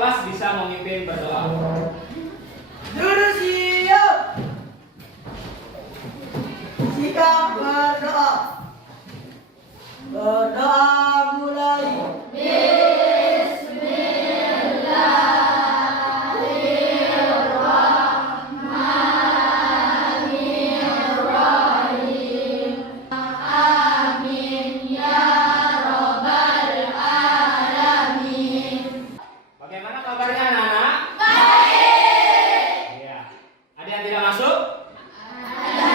kelas bisa memimpin berdoa. Duduk siap. Sikap berdoa. Berdoa mulai. Bagaimana kabarnya anak-anak? Baik. Iya. Ada yang tidak masuk? Ada.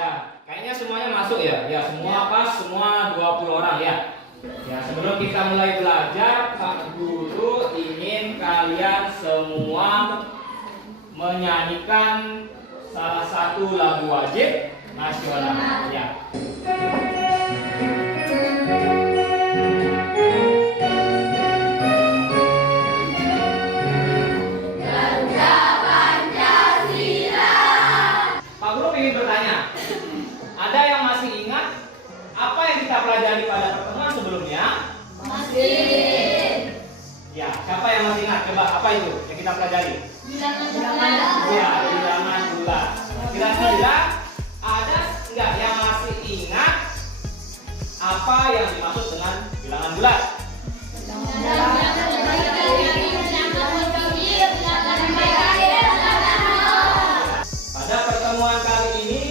Ya, kayaknya semuanya masuk ya. Ya, semua pas, semua 20 orang ya. Ya, sebelum kita mulai belajar, Pak Guru ingin kalian semua menyanyikan salah satu lagu wajib nasional. Ya. Pak Guru ingin bertanya, ada yang masih ingat apa yang kita pelajari pada pertemuan sebelumnya? Ya, siapa yang masih ingat? Coba, apa itu yang kita pelajari? Ya, bilangan bulat. Kira-kira ada nggak yang masih ingat apa yang dimaksud dengan bilangan bulat? Pada pertemuan kali ini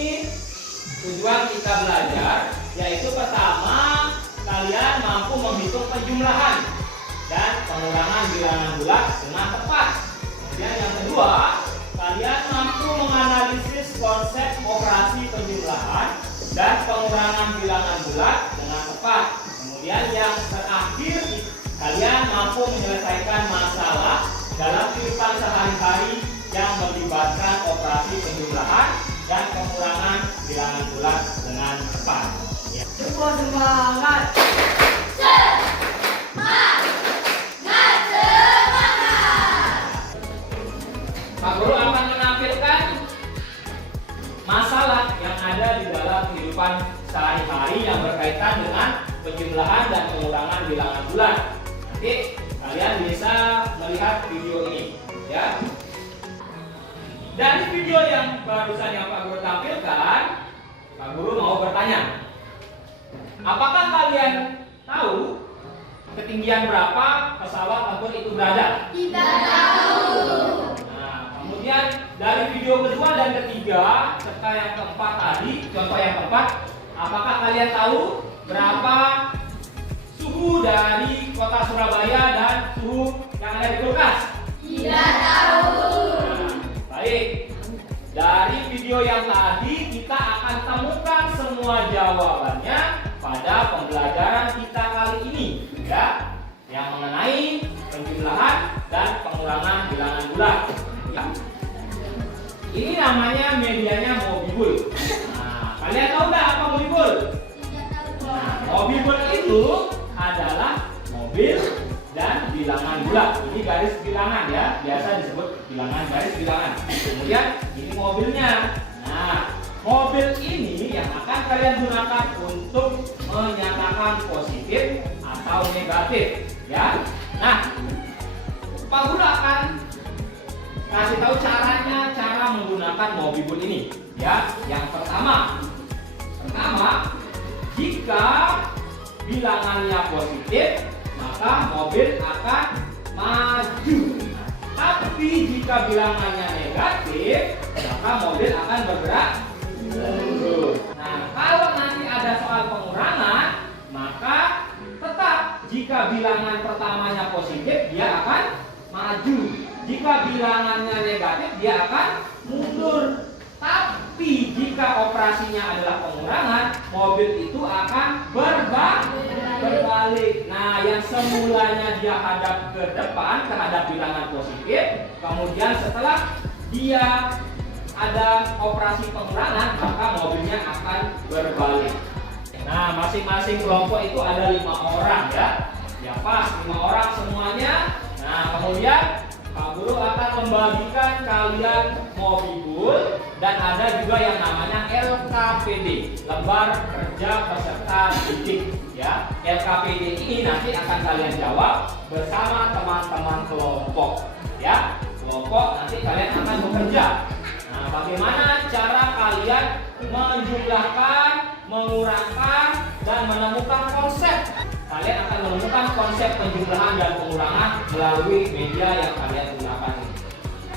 tujuan kita belajar yaitu pertama kalian mampu menghitung penjumlahan dan pengurangan bilangan bulat dengan tepat. Kemudian yang kedua, kalian mampu menganalisis konsep operasi penjumlahan dan pengurangan bilangan bulat dengan tepat. Kemudian yang terakhir, kalian mampu menyelesaikan masalah dalam kehidupan sehari-hari yang melibatkan operasi penjumlahan dan pengurangan bilangan bulat dengan tepat. Ya. Semua semangat. Pak Guru akan menampilkan masalah yang ada di dalam kehidupan sehari-hari yang berkaitan dengan penjumlahan dan pengurangan bilangan bulat. Nanti kalian bisa melihat video ini, ya. Dari video yang barusan yang Pak Guru tampilkan, Pak Guru mau bertanya, apakah kalian tahu ketinggian berapa pesawat tempur itu berada? Tidak tahu. Kemudian dari video kedua dan ketiga serta yang keempat tadi, contoh yang keempat, apakah kalian tahu berapa suhu dari kota Surabaya dan suhu yang ada di kulkas? Tidak tahu. Baik, dari video yang tadi kita akan temukan semua jawabannya pada pembelajaran kita kali ini, ya, yang mengenai penjumlahan dan pengurangan bilangan bulat. Ya. Ini namanya medianya Mobibul. Nah, kalian tahu nggak apa Mobibul? Nah, Mobibul itu adalah mobil dan bilangan bulat. Ini garis bilangan ya, biasa disebut bilangan garis bilangan. Kemudian ini mobilnya. Nah, mobil ini yang akan kalian gunakan untuk menyatakan positif atau negatif, ya. Nah, Pak Guru akan kasih tahu cara menggunakan Mobibul ini, ya. Yang pertama, jika bilangannya positif, maka mobil akan maju. Tapi jika bilangannya negatif, maka mobil akan bergerak mundur. Nah, kalau nanti ada soal pengurangan, maka tetap jika bilangan pertamanya positif, dia akan maju. Jika bilangannya negatif, dia akan mundur. Tapi jika operasinya adalah pengurangan, mobil itu akan berbalik. Nah, yang semulanya dia hadap ke depan terhadap bilangan positif, kemudian setelah dia ada operasi pengurangan, maka mobilnya akan berbalik. Nah, masing-masing kelompok itu ada 5 orang, ya. Ya pas 5 orang semuanya. Nah, kemudian Pak Guru akan membagikan kalian Mobibul dan ada juga yang namanya LKPD, lembar kerja peserta didik ya. LKPD ini nanti akan kalian jawab bersama teman-teman kelompok ya. Kelompok nanti kalian akan bekerja. Nah, bagaimana cara kalian menjumlahkan, mengurangkan, dan menemukan konsep? Kalian akan menemukan konsep penjumlahan dan pengurangan melalui media yang kalian gunakan ini.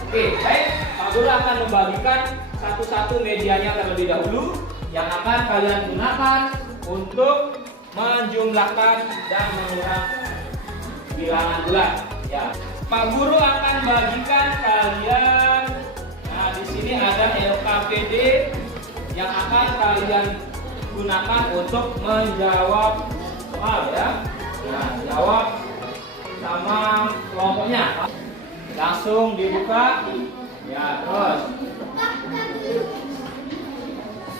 Oke, baik. Pak Guru akan membagikan satu-satu medianya terlebih dahulu yang akan kalian gunakan untuk menjumlahkan dan mengurangi bilangan bulan. Ya, Pak Guru akan bagikan kalian. Nah, di sini ada LKPD yang akan kalian gunakan untuk menjawab soal ya. Nah, jawab sama kelompoknya. Langsung dibuka. Ya, terus.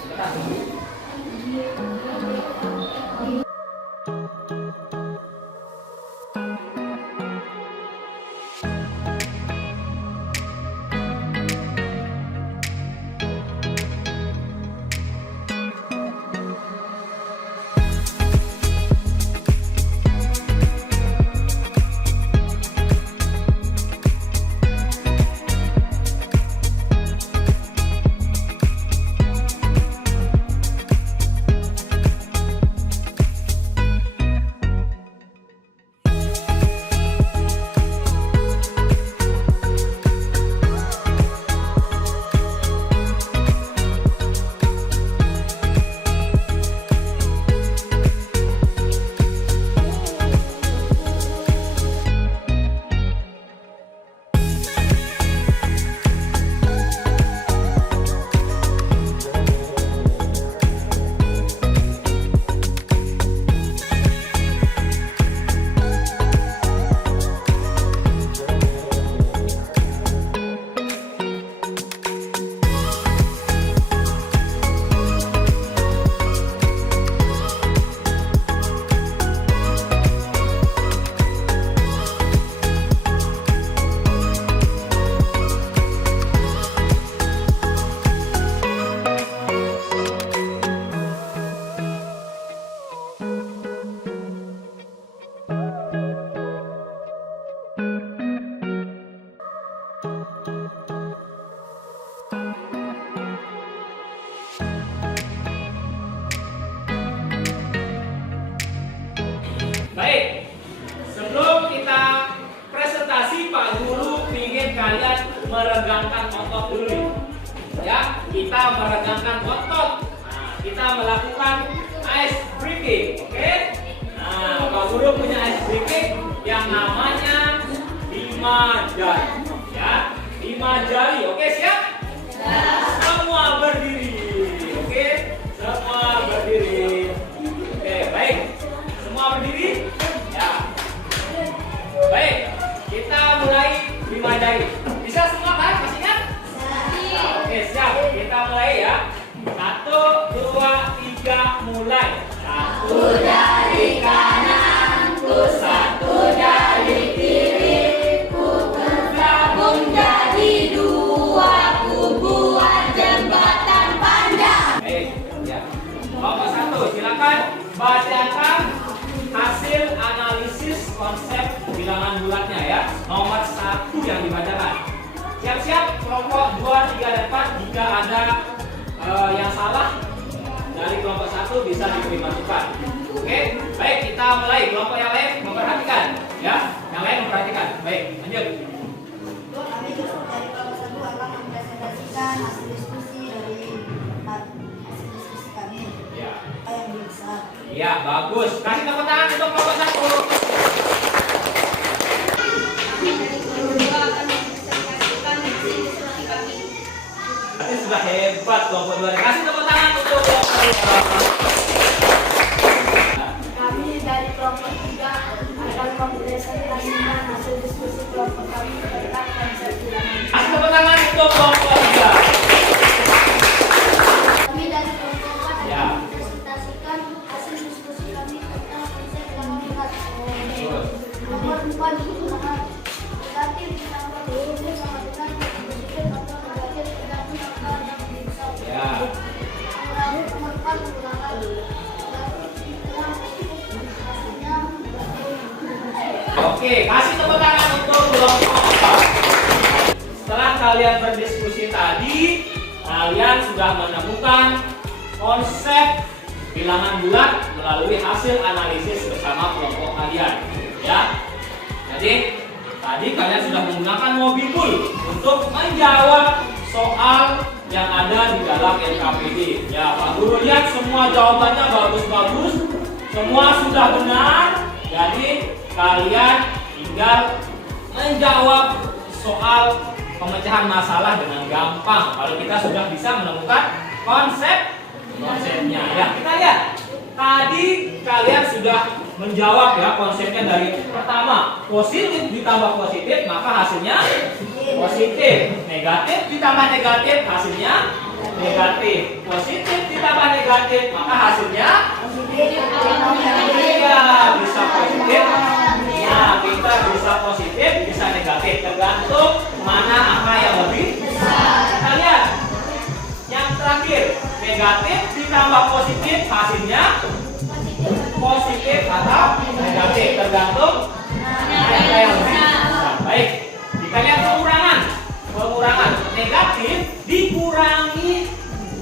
Kita tunggu. Baik, sebelum kita presentasi, Pak Guru ingin kalian meregangkan otot dulu nih. Ya, kita meregangkan otot. Nah, kita melakukan ice breathing, oke? Nah, Pak Guru punya ice breathing yang namanya 5 jari. Ya, 5 jari, oke siap? Semua berdiri, oke? Semua berdiri. Oke, baik. Semua berdiri? Ya. Baik, kita mulai 5 jari. Bisa semua kan? Masih ingat? Nah, oke, siap. Kita mulai ya. 1, 2, 3, mulai. 1 jari kananku, 1 jari kiriku, bergabung jadi 2, ku buat jembatan panjang. Baik, ya. Kelompok 1, silakan bacakan hasil analisis konsep bilangan bulatnya ya. Nomor 1 yang dibacakan. Siap-siap kelompok 2, 3, dan 4. Jika ada yang salah dari kelompok 1 bisa diberi masukan. Oke, baik, kita mulai. Kelompok yang lain memperhatikan ya. Yang lain memperhatikan. Baik, lanjut. Kami dari kelompok 1 akan mempresentasikan hasil diskusi kami. Ya. Yang bisa. Iya, bagus. Kasih tepuk tangan untuk kelompok 1. Kami dari kelompok 2 akan mempresentasikan hasil diskusi kami. Ini sudah hebat kelompok 2. Kasih tepuk tangan untuk kelompok 2. Kami dari kelompok 3 akan mempresentasikan hasil diskusi kelompok kami tentang konsep bilangan. Kasih tepuk tangan untuk kelompok 3. Kami dari kelompok 4 Ya. akan mempresentasikan hasil diskusi kami tentang konsep bilangan bulat. Nomor 4 bilangan negatif ditambah 20 sama dengan positif atau negatif tergantung angka yang kalian berdiskusi tadi, kalian sudah menemukan konsep bilangan bulat melalui hasil analisis bersama kelompok kalian, ya. Jadi tadi kalian sudah menggunakan Mobikul untuk menjawab soal yang ada di dalam NKPD. Ya, Pak Guru lihat semua jawabannya bagus-bagus, semua sudah benar. Jadi kalian tinggal menjawab soal pemecahan masalah dengan gampang kalau kita sudah bisa menemukan konsepnya. Ya, kita lihat. Tadi kalian sudah menjawab ya konsepnya dari pertama, positif ditambah positif maka hasilnya positif. Negatif ditambah negatif hasilnya negatif. Positif ditambah negatif maka hasilnya ya bisa positif. Nah, kita bisa positif, bisa negatif tergantung mana angka yang lebih besar. Kita lihat. Yang terakhir, negatif ditambah positif hasilnya positif atau negatif tergantung angka yang lebih besar. Baik, kita lihat pengurangan. Pengurangan negatif dikurangi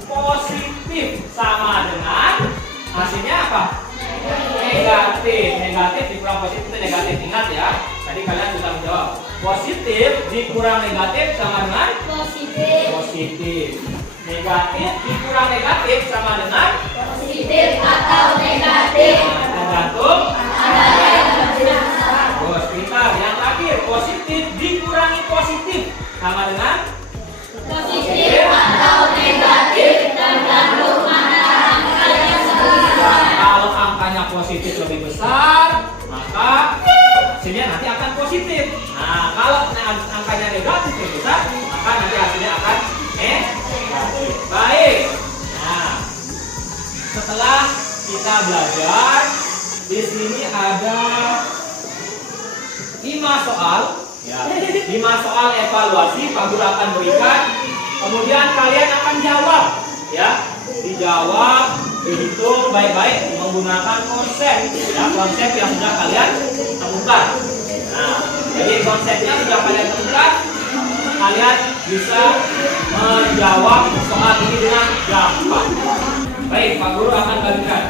positif sama dengan hasilnya apa? Negatif. Negatif dikurang positif itu negatif. Ingat ya, tadi kalian sudah menjawab. Positif dikurang negatif sama dengan positif. Negatif dikurang negatif sama dengan Positif atau negatif. tergantung Angka yang lebih besar. bos pintar. Yang terakhir, positif dikurangi positif sama dengan Positif atau negatif tergantung mana angka yang lebih besar. kalau angkanya positif lebih besar maka hasilnya nanti akan positif. Nah, kalau angkanya negatif lebih besar maka nanti hasilnya akan negatif. Baik. Nah, setelah kita belajar di sini ada 5 soal, ya. 5 soal evaluasi Pak Guru akan berikan. Kemudian kalian akan jawab, ya. Dijawab, dihitung baik-baik menggunakan konsep, ya, konsep yang sudah kalian temukan. Nah, jadi konsepnya sudah kalian temukan, kalian bisa menjawab soal ini dengan gampang. Baik, Pak Guru akan bagikan.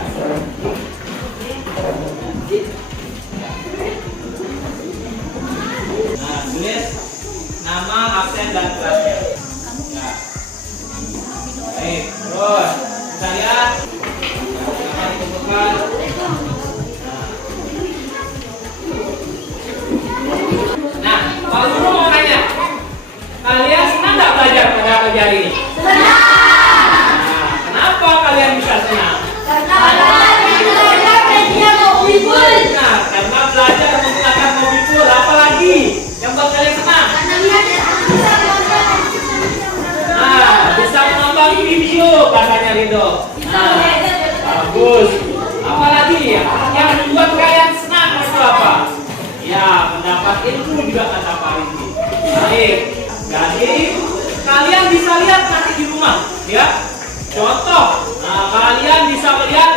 Nah, tulis nama, absen, dan kelasnya. Ya. Baik, terus kita lihat. Akan ditentukan. Nah, Pak Guru mau tanya, kalian senang nggak belajar pada pagi hari ini? Nah, kenapa kalian bisa senang? Nah, karena belajar menggunakan Mobikul. Apalagi yang buat kalian senang? Nah, bisa menonton video katanya Rido. Nah, bagus. Apalagi ya, yang membuat kalian senang itu apa? Ya, mendapat ilmu juga kata Pak Rizky. Baik, jadi kalian bisa lihat nanti di rumah, ya. Contoh, nah, kalian bisa melihat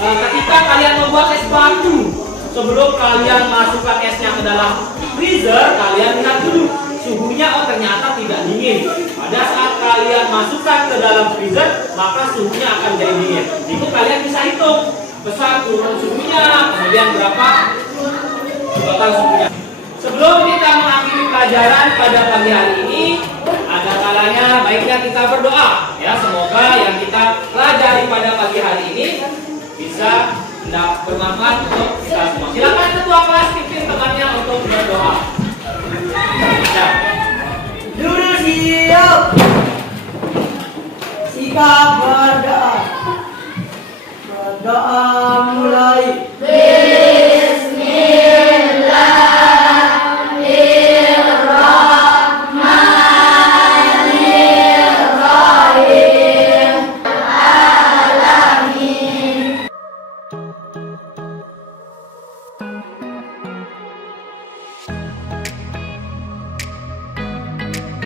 ketika kalian membuat es batu, sebelum kalian masukkan esnya ke dalam freezer, kalian lihat dulu suhunya, oh ternyata tidak dingin. Pada saat kalian masukkan ke dalam freezer, maka suhunya akan jadi dingin. Itu kalian bisa hitung besar turun suhunya, kemudian berapa total suhunya. Sebelum kita mengakhiri pelajaran pada pagi hari ini, ada kalanya baiknya kita berdoa, ya. Semoga yang kita pelajari pada pagi hari ini bisa bermanfaat untuk kita semua. Silakan ketua kelas pimpin temannya untuk berdoa. Ya. Duduk siap. Sikap